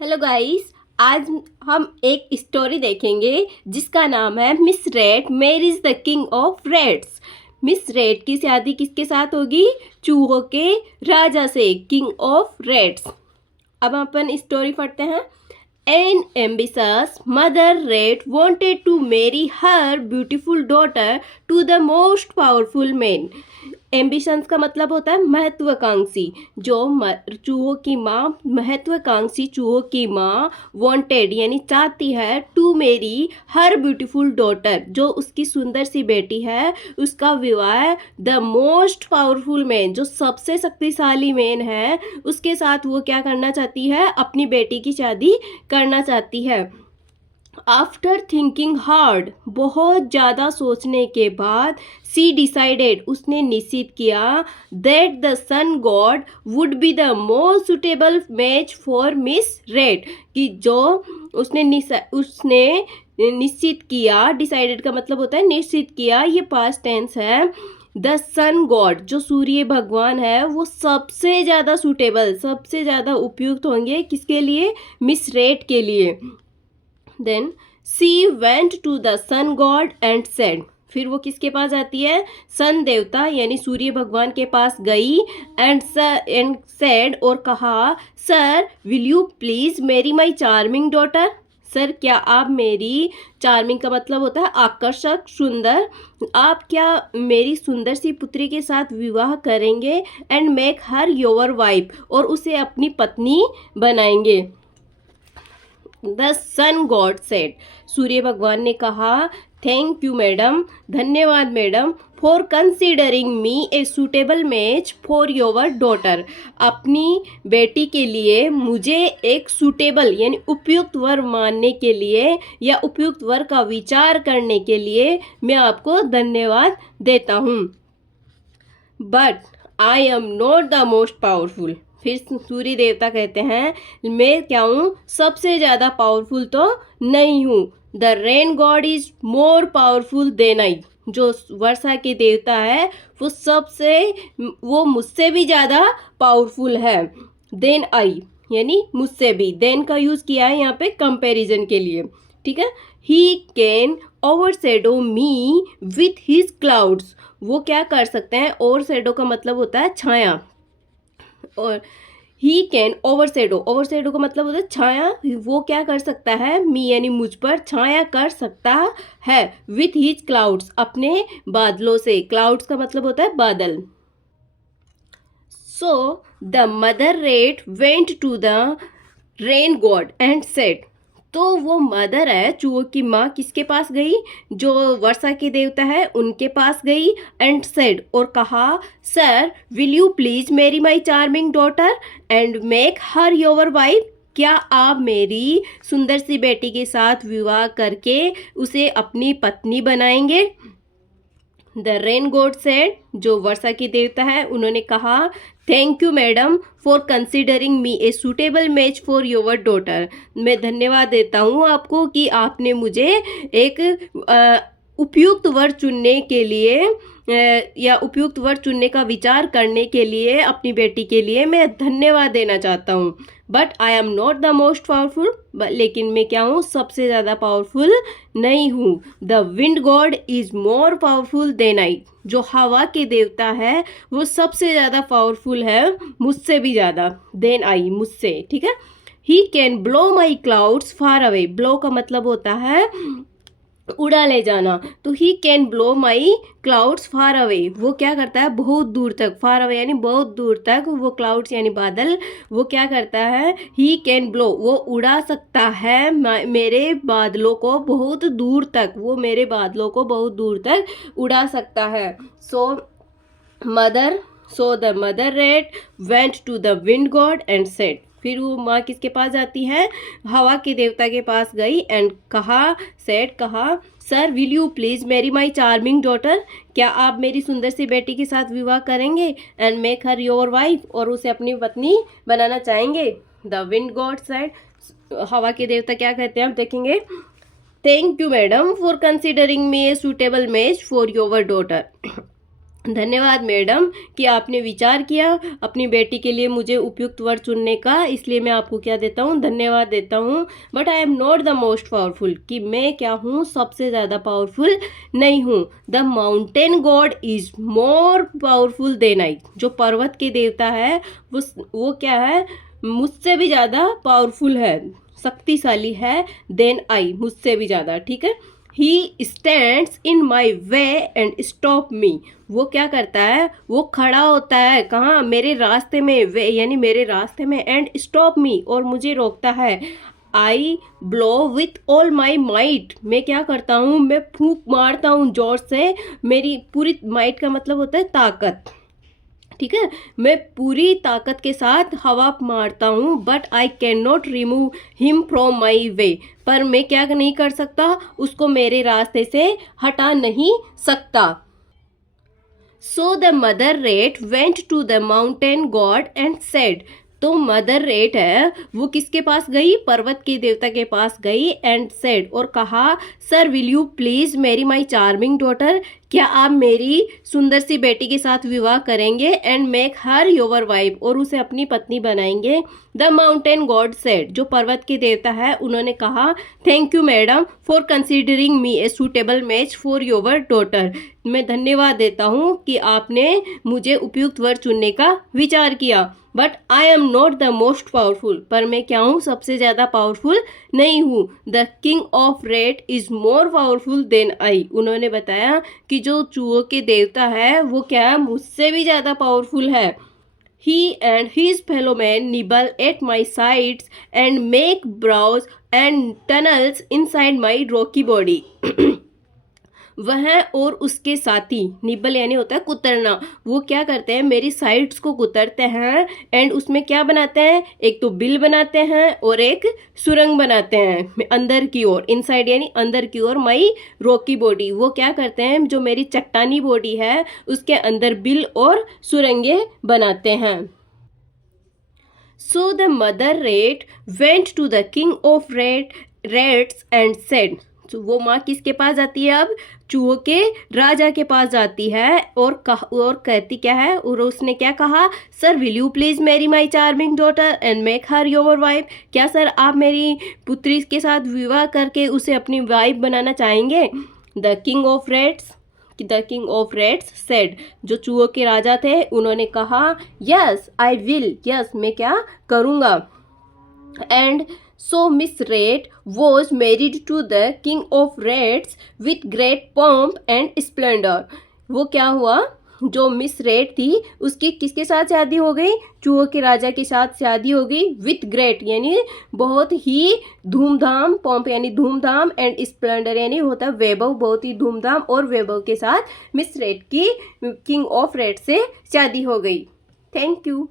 Hello guys. आज हम एक स्टोरी देखेंगे जिसका नाम है miss rat marriage the king of rats. Miss rat की शादी किसके साथ होगी? चूहों के राजा से, किंग ऑफ रेड्स। अब अपन स्टोरी पढ़ते हैं। An ambitious mother rat wanted to marry her beautiful daughter to the most powerful man. Ambitions का मतलब होता है महत्वाकांक्षी। जो चूहों की माँ, महत्वाकांक्षी चूहों की माँ वांटेड यानी चाहती है टू मेरी हर ब्यूटीफुल डॉटर, जो उसकी सुंदर सी बेटी है, उसका विवाह द मोस्ट पावरफुल मैन, जो सबसे शक्तिशाली मैन है, उसके साथ वो क्या करना चाहती है? अपनी बेटी की शादी करना चाहती है। आफ्टर थिंकिंग हार्ड, बहुत ज़्यादा सोचने के बाद, सी डिसाइडेड, उसने निश्चित किया, that the sun god would be the most suitable match for miss rat, कि जो उसने निश्चित किया। डिसाइडेड का मतलब होता है निश्चित किया, ये पास्ट टेंस है। द सन गॉड, जो सूर्य भगवान है, वो सबसे ज़्यादा सूटेबल, सबसे ज़्यादा उपयुक्त होंगे किसके लिए? मिस रेड के लिए। Then she went to the sun god and said, फिर वो किसके पास जाती है? सन देवता यानी सूर्य भगवान के पास गई। एंड सेड, और कहा, sir will you please marry my charming daughter, sir क्या आप मेरी, चार्मिंग का मतलब होता है आकर्षक, सुंदर, आप क्या मेरी सुंदर सी पुत्री के साथ विवाह करेंगे? And make her your wife, और उसे अपनी पत्नी बनाएंगे। द सन गॉड सेड, सूर्य भगवान ने कहा, थैंक यू मैडम, धन्यवाद madam, for considering me a suitable match for your daughter, अपनी बेटी के लिए मुझे एक सूटेबल यानी उपयुक्त वर मानने के लिए या उपयुक्त वर का विचार करने के लिए मैं आपको धन्यवाद देता हूँ। But I am not the most powerful, फिर सूर्य देवता कहते हैं, मैं क्या हूँ? सबसे ज़्यादा पावरफुल तो नहीं हूँ। The rain god is more powerful than I, जो वर्षा के देवता है वो मुझसे भी ज़्यादा पावरफुल है। देन आई यानी मुझसे भी, देन का यूज़ किया है यहाँ पे कंपैरिजन के लिए, ठीक है। He can overshadow me with his clouds, वो क्या कर सकते हैं? ओवरशैडो का मतलब होता है छाया, और ही कैन ओवरशैडो, ओवरशैडो का मतलब होता है छाया, वो क्या कर सकता है? मी यानी मुझ पर छाया कर सकता है। विथ हिज क्लाउड्स, अपने बादलों से, क्लाउड्स का मतलब होता है बादल। So the mother rat went to the rain god and said, तो वो मदर है, चूहों की माँ, किसके पास गई? जो वर्षा के देवता है उनके पास गई। एंड सेड, और कहा, sir will you please marry my charming daughter and make her your wife, क्या आप मेरी सुंदर सी बेटी के साथ विवाह करके उसे अपनी पत्नी बनाएंगे? द रेन गॉड सेड, जो वर्षा के देवता है, उन्होंने कहा, thank you madam for considering me a suitable match for your daughter, मैं धन्यवाद देता हूँ आपको कि आपने मुझे एक उपयुक्त वर चुनने के लिए या उपयुक्त वर चुनने का विचार करने के लिए अपनी बेटी के लिए मैं धन्यवाद देना चाहता हूँ। But I am not the most powerful, लेकिन मैं क्या हूँ? सबसे ज़्यादा पावरफुल नहीं हूँ। The wind god is more powerful than I, जो हवा के देवता है वो सबसे ज़्यादा पावरफुल है, मुझसे भी ज़्यादा, देन आई, मुझसे, ठीक है। He can blow my clouds far away, blow का मतलब होता है उड़ा ले जाना, तो he can blow my clouds far away, वो क्या करता है? बहुत दूर तक, फार अवे यानी बहुत दूर तक, वो क्लाउड्स यानी बादल, वो क्या करता है? ही कैन ब्लो, वो उड़ा सकता है मेरे बादलों को बहुत दूर तक, वो मेरे बादलों को बहुत दूर तक उड़ा सकता है। So the mother rat went to the wind god and said, फिर वो माँ किसके पास जाती है? हवा के देवता के पास गई। एंड कहा, sir will you please marry my charming daughter, क्या आप मेरी सुंदर सी बेटी के साथ विवाह करेंगे? And make her your wife, और उसे अपनी पत्नी बनाना चाहेंगे? द विंड गॉड सेड, हवा के देवता क्या कहते हैं आप देखेंगे, thank you madam for considering me a suitable match for your daughter, धन्यवाद मैडम कि आपने विचार किया अपनी बेटी के लिए मुझे उपयुक्त वर्ड चुनने का, इसलिए मैं आपको क्या देता हूँ, धन्यवाद देता हूँ। But I am not the most powerful, कि मैं क्या हूँ, सबसे ज़्यादा पावरफुल नहीं हूँ। The mountain god is more powerful than I, जो पर्वत के देवता है वो क्या है, मुझसे भी ज़्यादा पावरफुल है, शक्तिशाली है, देन आई, मुझसे भी ज़्यादा, ठीक है। He stands in my way and stop me, वो क्या करता है, वो खड़ा होता है कहाँ, मेरे रास्ते में, वे यानी मेरे रास्ते में, एंड स्टॉप मी, और मुझे रोकता है। I blow with all my might, मैं क्या करता हूँ, मैं फूंक मारता हूँ जोर से, मेरी पूरी माइट का मतलब होता है ताकत, ठीक है, मैं पूरी ताकत के साथ हवा मारता हूँ। But I can not remove him from my way, पर मैं क्या नहीं कर सकता, उसको मेरे रास्ते से हटा नहीं सकता। So the mother rat went to the mountain god and said, तो मदर रेट है वो किसके पास गई, पर्वत के देवता के पास गई, एंड सेड, और कहा, sir will you please marry my charming daughter, क्या आप मेरी सुंदर सी बेटी के साथ विवाह करेंगे, and make her your wife, और उसे अपनी पत्नी बनाएंगे। द माउंटेन गॉड सेड, जो पर्वत के देवता है उन्होंने कहा, thank you madam for considering me a suitable match for your daughter, मैं धन्यवाद देता हूँ कि आपने मुझे उपयुक्त वर चुनने का विचार किया। But I am not the most powerful, पर मैं क्या हूँ, सबसे ज़्यादा पावरफुल नहीं हूँ। The king of rat is more powerful than I, उन्होंने बताया कि जो चूहों के देवता है वो क्या है, मुझसे भी ज़्यादा पावरफुल है। He and his fellow men nibble at my sides and make burrows and tunnels inside my rocky body. वह और उसके साथी, निबल यानी होता है कुतरना, वो क्या करते हैं, मेरी साइड्स को कुतरते हैं, एंड उसमें क्या बनाते हैं, एक तो बिल बनाते हैं और एक सुरंग बनाते हैं अंदर की ओर, इनसाइड यानी अंदर की ओर माई रॉकी बॉडी, वो क्या करते हैं, जो मेरी चट्टानी बॉडी है उसके अंदर बिल और सुरंगे बनाते हैं। So the mother rat went to the king of rats and said, तो वो माँ किसके पास जाती है, अब चूहों के राजा के पास जाती है, और कहती क्या है, और उसने क्या कहा, sir will you please marry my charming daughter and make her your wife, क्या सर आप मेरी पुत्री के साथ विवाह करके उसे अपनी वाइफ बनाना चाहेंगे। The king of rates said, जो चूहों के राजा थे उन्होंने कहा, यस आई विल, यस मैं क्या करूँगा। And so miss rat was married to the king of rats with great pomp and splendour, वो क्या हुआ, जो मिस रेट थी उसकी किसके साथ शादी हो गई, चूहों के राजा के साथ शादी हो गई, विथ ग्रेट यानी बहुत ही धूमधाम, पॉम्प यानी धूमधाम, एंड स्प्लेंडर यानी होता है वैभव, बहुत ही धूमधाम और वैभव के साथ मिस रेट की किंग ऑफ रेट से शादी हो गई। Thank you.